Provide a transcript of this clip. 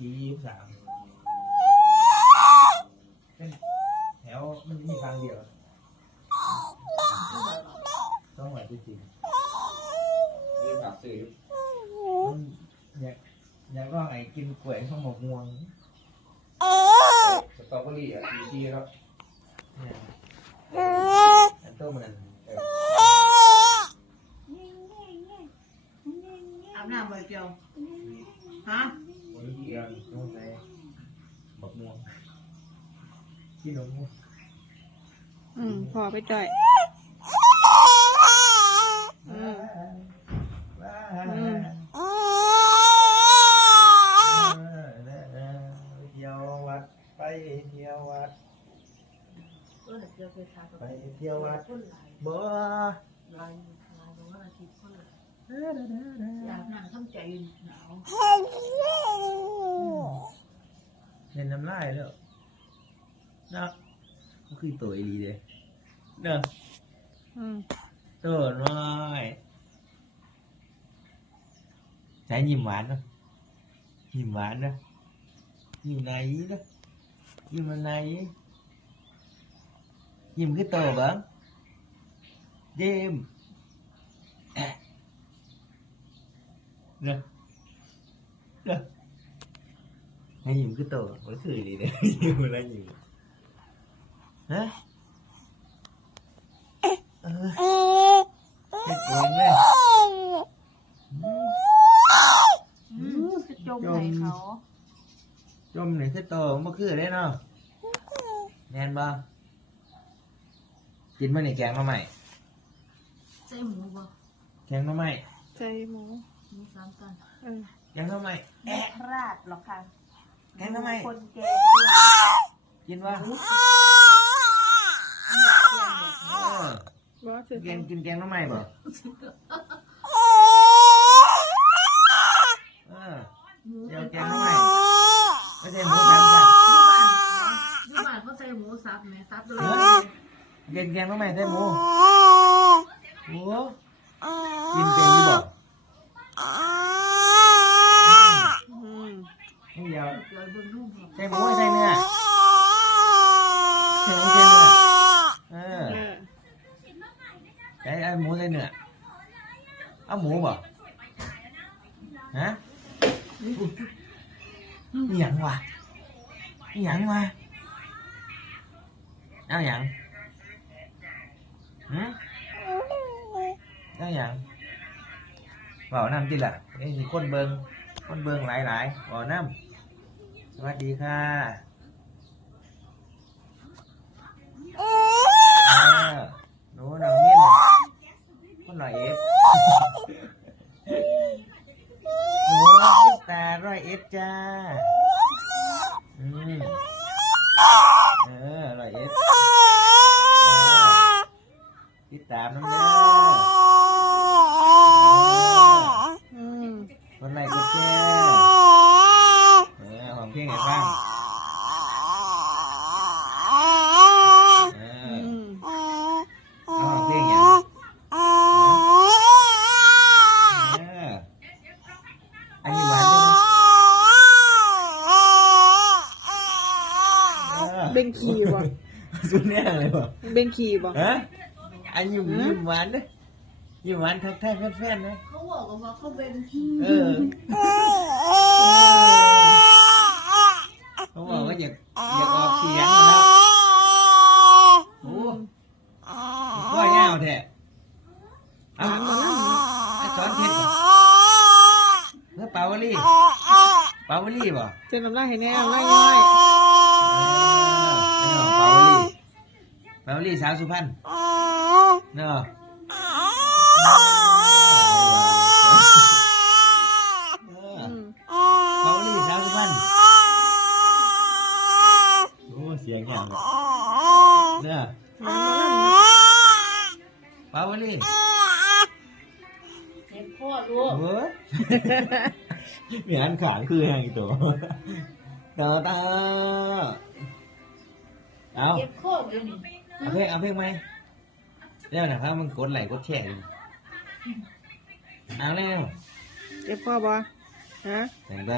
ที่ยี่สิบสามเป็นแถวมันมีทางเดียวต้องไหวจริงนี่ฝากซื้อๆมันอยากอยากลองไอ้กินกล้วยข้าวหมกม่วงสตรอเบอรี่อะดีดีครับเนี่ยอันโตมันเอออาบน้ำบ่อยเดียวฮะวั นนี้เองต้องใส่หมกม่วงกินหมกม่วงอืมพอไปจ่อยอืมว้าอืมเออเด้อเด้อเที่ยววัด ไปเที่ยววัดเออเดี๋ยวไปทานไปเที่ยววัดคนหลายบ่ ลายเด้อเด้อเด้อเด้อยาอกนั่งทำใจหนาวเห็นน้ำลายแล้วเนาะก็คือตัวอีหลีเด้เนาะอืมตัวน้อยใช้ยิ้มหวานเนาะยิ้มหวานเนาะยิ้มไหนเนาะยิ้มอันไหนยิ้มคือโตบ้างยิ้มแอะ เนาะเนาะให้ยิ้มคือโตมันคือดีเลยยิ้มอะไรยิ้มฮะเออเจ็บเองเลยอืมจะจมให้เขาจมนี่คือโตมันบ่คือได้เนาะแน่นบ่กินมาในแกงมาใหม่ใส่หมูบ่แกงมาใหม่ใจหมูห มูสามตันเออแกงมาใหม่แม่ราดหรอกค่ะแกงมาใหม่คนแกงด้วยกินว่าเออบอกเสร็จแกงกินแกงมาใหม่บ่เออหมูเดี๋ยวแกองยู่มาบ้าใหม่ไม่ใช่หมูสับจ้ะนอยู่บ้านเขาใส่หมูสับแม่สับเลยเย็นแกงมาใหม่ใส่หมูหมูกินเป็นอยู่บ่ อืม ไม่เดียว เดี๋ยวเบิ่งรูปก่อน ใส่หมูให้ใส่เนื้อใส่หมูใส่เนื้อเออเออไอ้ไอ้หมูใส่เนื้อเอาหมูบ่ฮะอุ๊ยอหย่างวะอหย่างวะเอาหยังหืมเอาหยังเบาน้ำติล่ะนี่มีคนเบิงคนเบิงหลายหลายๆเบาน้ำส วัสดีค่ะเออหนูนางมิ้นคนหน่อยเอฟโอ้ยตาร้อยเอ็ดจ้าอืมเออร้อยเอ็ดเออติดตามน้ำเด้ออืม คนไหนกดแชร์เออของเพลงไหนบ้างเอ อื อ ม เอาของเพลงอย่างเอออันนี้หวานใช่ไหมเออ เบงคีบ่สุดแน่เลยว่ะเบงคีบ่ฮะอันยิ้มยิ้มหวานนะยิ้มหวานทักทายแฟนๆนะเขาบอกว่าเขาเป็นเออเขาบอกว่าอยากอยากออกเสียงนะครับโอ้ก็ยาวแท้เอาไอ้สอนเทศบ่เมื่อเปาวลีเปาวลีบ่เจนน้ำลายให้แน่น้ำลายน้อย เออไม่เอาเปาวลีเปาวลีสาวสุพรรณเนาะเอออืมเปาวลีสาวสุพรรณโอ้เสียงอย่างเลยเนี่ยน้ำลายเปาวลีเห็นพ่อลูกโอ้ยมีอันขางคือแหงอีกตัวตาตาเอาเก็บโคตรเลยนี่ เอาเพลงเอาเพลงไหมเดี๋ยวนะครับมันกดไหลค์กดแชร์อยู่เอาเร็วเจ็บพ่อบ่ฮะ แต่งตัว